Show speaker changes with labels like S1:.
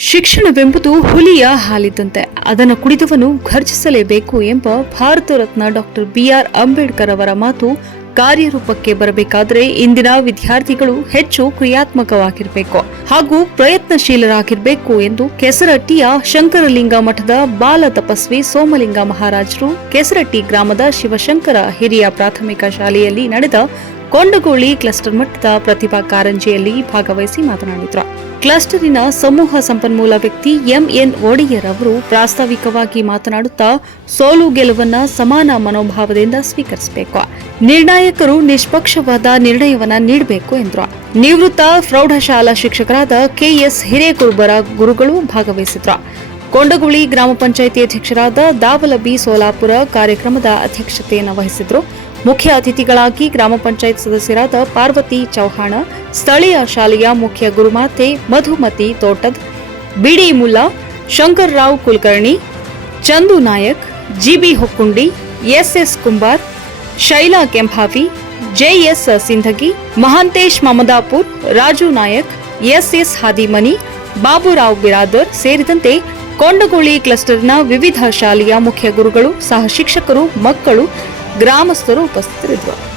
S1: ಶಿಕ್ಷಣವೆಂಬುದು ಹುಲಿಯ ಹಾಲಿದ್ದಂತೆ. ಅದನ್ನು ಕುಡಿದವನು ಘರ್ಜಿಸಲೇಬೇಕು ಎಂಬ ಭಾರತ ರತ್ನ ಡಾಕ್ಟರ್ ಬಿಆರ್ ಅಂಬೇಡ್ಕರ್ ಅವರ ಮಾತು ಕಾರ್ಯರೂಪಕ್ಕೆ ಬರಬೇಕಾದರೆ ಇಂದಿನ ವಿದ್ಯಾರ್ಥಿಗಳು ಹೆಚ್ಚು ಕ್ರಿಯಾತ್ಮಕವಾಗಿರಬೇಕು. ಹಾಗೂ ಪ್ರಯತ್ನಶೀಲರಾಗಿರಬೇಕು ಎಂದು ಕೆಸರಟ್ಟಿಯ ಶಂಕರಲಿಂಗ ಮಠದ ಬಾಲ ತಪಸ್ವಿ ಸೋಮಲಿಂಗ ಮಹಾರಾಜರು ಕೆಸರಟ್ಟಿ ಗ್ರಾಮದ ಶಿವಶಂಕರ ಹಿರಿಯ ಪ್ರಾಥಮಿಕ ಶಾಲೆಯಲ್ಲಿ ನಡೆದ ಕೊಂಡಗೋಳಿ ಕ್ಲಸ್ಟರ್ ಮಟ್ಟದ ಪ್ರತಿಭಾ ಕಾರಂಜಿಯಲ್ಲಿ ಭಾಗವಹಿಸಿ ಮಾತನಾಡಿದರು. ಕ್ಲಸ್ಟರಿನ ಸಮೂಹ ಸಂಪನ್ಮೂಲ ವ್ಯಕ್ತಿ ಎಂಎನ್ ಒಡೆಯರ್ ಅವರು ಪ್ರಾಸ್ತಾವಿಕವಾಗಿ ಮಾತನಾಡುತ್ತಾ, ಸೋಲು ಗೆಲುವನ್ನ ಸಮಾನ ಮನೋಭಾವದಿಂದ ಸ್ವೀಕರಿಸಬೇಕು. ನಿರ್ಣಾಯಕರು ನಿಷ್ಪಕ್ಷವಾದ ನಿರ್ಣಯವನ್ನ ನೀಡಬೇಕು ಎಂದರು. ನಿವೃತ್ತ ಪ್ರೌಢಶಾಲಾ ಶಿಕ್ಷಕರಾದ ಕೆಎಸ್ ಹಿರೇಕುರುಬರ ಗುರುಗಳು ಭಾಗವಹಿಸಿದ್ರು. ಕೊಂಡಗುಳಿ ಗ್ರಾಮ ಪಂಚಾಯಿತಿ ಅಧ್ಯಕ್ಷರಾದ ದಾವಲಬಿ ಸೋಲಾಪುರ ಕಾರ್ಯಕ್ರಮದ ಅಧ್ಯಕ್ಷತೆಯನ್ನು ವಹಿಸಿದ್ರು. ಮುಖ್ಯ ಅತಿಥಿಗಳಾಗಿ ಗ್ರಾಮ ಪಂಚಾಯತ್ ಸದಸ್ಯರಾದ ಪಾರ್ವತಿ ಚೌಹಾಣ, ಸ್ಥಳೀಯ ಶಾಲೆಯ ಮುಖ್ಯ ಗುರುಮಾತೆ Madhumati Totad, BD Mulla Shankarrao Kulkarni, Chandu Nayak, GB Hokkundi, SS Kumbar, Shaila Kembhavi JS Sindagi, Mahantesh Mamadapur, Raju Nayak, SS Hadimani, Baburao Biradar ಸೇರಿದಂತೆ ಕೊಂಡಗೋಳಿ ಕ್ಲಸ್ಟರ್ನ ವಿವಿಧ ಶಾಲೆಯ ಮುಖ್ಯ ಗುರುಗಳು, ಸಹ ಶಿಕ್ಷಕರು, ಮಕ್ಕಳು, ಗ್ರಾಮಸ್ಥರು ಉಪಸ್ಥಿತರಿದ್ದರು.